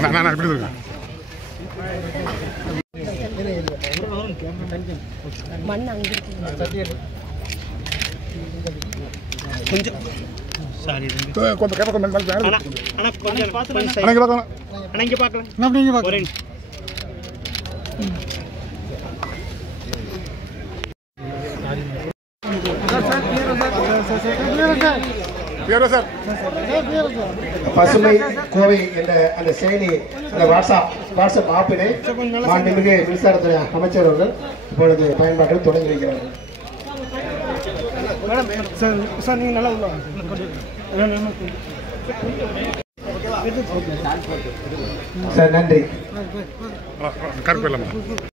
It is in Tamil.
நான் இப்படி இருக்கேன். மண் அங்கே கொஞ்சம் சாரி கொஞ்சம் கேட்க கொஞ்சம் அண்ணா கொஞ்சம் பார்க்கலாம் அண்ணா இங்கே பார்க்கலாம் நீங்கள் பார்க்குறேன். பசுமை கோவை என்ற அந்த செயலி அந்த வாட்ஸ்அப் ஆப்பினை மாண்புமிகு மின்சாரத்துறை அமைச்சர் அவர்கள் இப்பொழுது பயன்பாட்டில் தொடங்கி வைக்கிறார்கள். சார் நீங்கள் நல்லா உள்ள சார் நன்றி. கருப்பு இல்லாமல்